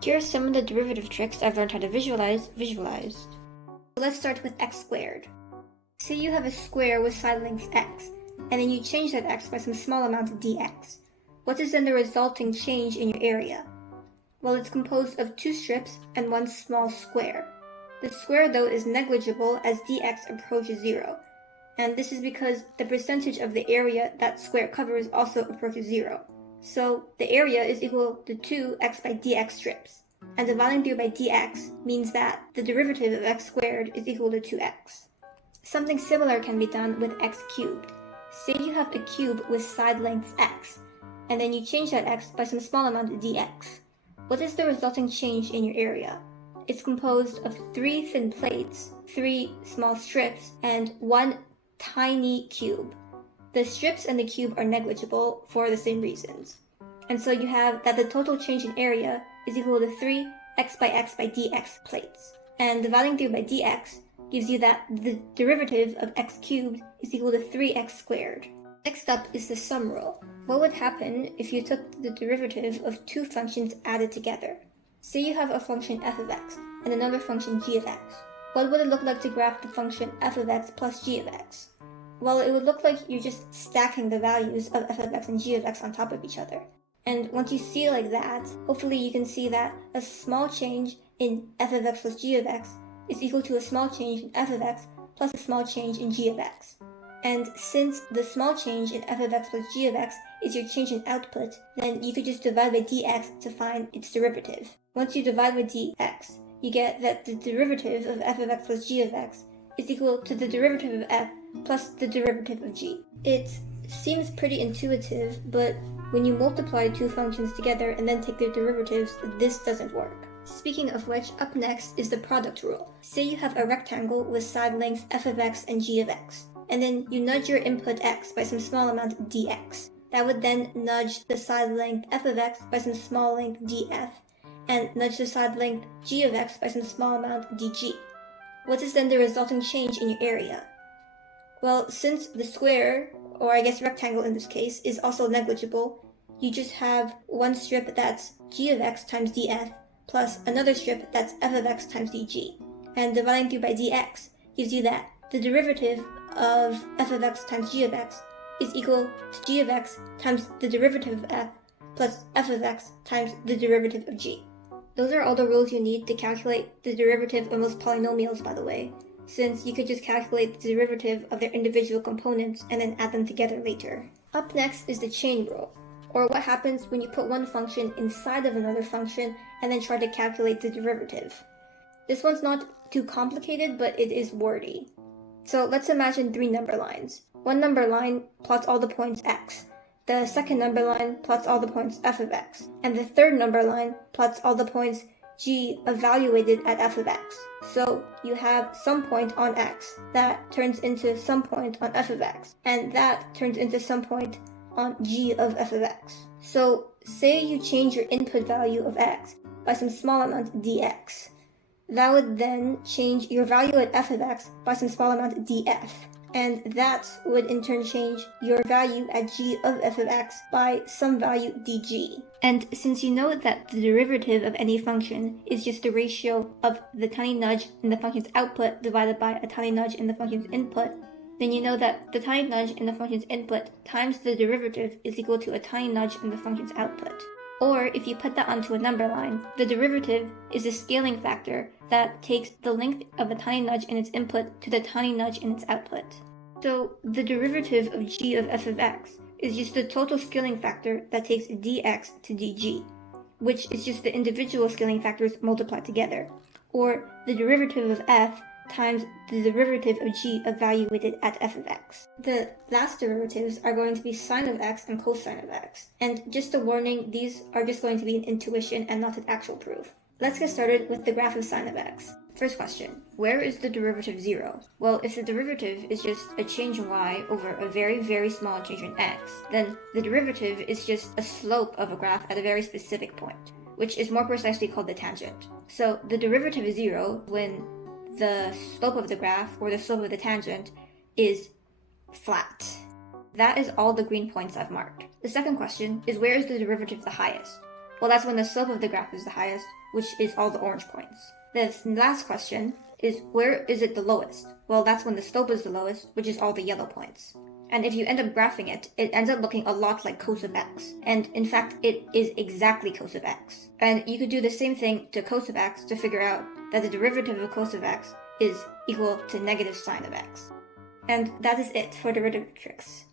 Here are some of the derivative tricks I've learned how to visualize. So let's start with x squared. Say you have a square with side length x, and then you change that x by some small amount of dx. What is then the resulting change in your area? Well, it's composed of two strips and one small square. The square, though, is negligible as dx approaches 0, and this is because the percentage of the area that square covers also approaches 0. So the area is equal to 2x by dx strips, and dividing through by dx means that the derivative of x squared is equal to 2x. Something similar can be done with x cubed. Say you have a cube with side length x, and then you change that x by some small amount of dx. What is the resulting change in your area? It's composed of 3 thin plates, 3 small strips, and 1 tiny cube. The strips and the cube are negligible for the same reasons. And so you have that the total change in area is equal to 3 x by dx plates. And dividing through by dx gives you that the derivative of x cubed is equal to 3x squared. Next up is the sum rule. What would happen if you took the derivative of two functions added together? Say you have a function f of x and another function g of x. What would it look like to graph the function f of x plus g of x? Well, it would look like you're just stacking the values of f of x and g of x on top of each other. And once you see it like that, hopefully you can see that a small change in f of x plus g of x is equal to a small change in f of x plus a small change in g of x. And since the small change in f of x plus g of x is your change in output, then you could just divide by dx to find its derivative. Once you divide by dx, you get that the derivative of f of x plus g of x is equal to the derivative of f plus the derivative of g. It seems pretty intuitive, but when you multiply two functions together and then take their derivatives, this doesn't work. Speaking of which, up next is the product rule. Say you have a rectangle with side lengths f of x and g of x, and then you nudge your input x by some small amount of dx. That would then nudge the side length f of x by some small length df, and nudge the side length g of x by some small amount dg. What is then the resulting change in your area? Well, since the square, or I guess rectangle in this case, is also negligible, you just have one strip that's g of x times df, plus another strip that's f of x times dg. And dividing through by dx gives you that the derivative of f of x times g of x is equal to g of x times the derivative of f plus f of x times the derivative of g. Those are all the rules you need to calculate the derivative of most polynomials, by the way, since you could just calculate the derivative of their individual components and then add them together later. Up next is the chain rule, or what happens when you put one function inside of another function and then try to calculate the derivative. This one's not too complicated, but it is wordy. So let's imagine 3 number lines. One number line plots all the points x. The second number line plots all the points f of x. And the third number line plots all the points g evaluated at f of x. So you have some point on x that turns into some point on f of x, and that turns into some point on g of f of x. So say you change your input value of x by some small amount dx. That would then change your value at f of x by some small amount df. And that would in turn change your value at g of f of x by some value dg. And since you know that the derivative of any function is just the ratio of the tiny nudge in the function's output divided by a tiny nudge in the function's input, then you know that the tiny nudge in the function's input times the derivative is equal to a tiny nudge in the function's output. Or if you put that onto a number line, the derivative is a scaling factor that takes the length of a tiny nudge in its input to the tiny nudge in its output. So the derivative of g of f of x is just the total scaling factor that takes dx to dg, which is just the individual scaling factors multiplied together, or the derivative of f times the derivative of g evaluated at f of x. The last derivatives are going to be sine of x and cosine of x. And just a warning, these are just going to be an intuition and not an actual proof. Let's get started with the graph of sine of x. First question, where is the derivative 0? Well, if the derivative is just a change in y over a very, very small change in x, then the derivative is just a slope of a graph at a very specific point, which is more precisely called the tangent. So the derivative is 0 when the slope of the graph, or the slope of the tangent, is flat. That is all the green points I've marked. The second question is, where is the derivative the highest? Well, that's when the slope of the graph is the highest, which is all the orange points. This last question is, where is it the lowest? Well, that's when the slope is the lowest, which is all the yellow points. And if you end up graphing it, it ends up looking a lot like cos of x. And in fact, it is exactly cos of x. And you could do the same thing to cos of x to figure out that the derivative of cos of x is equal to negative sine of x. And that is it for derivative tricks.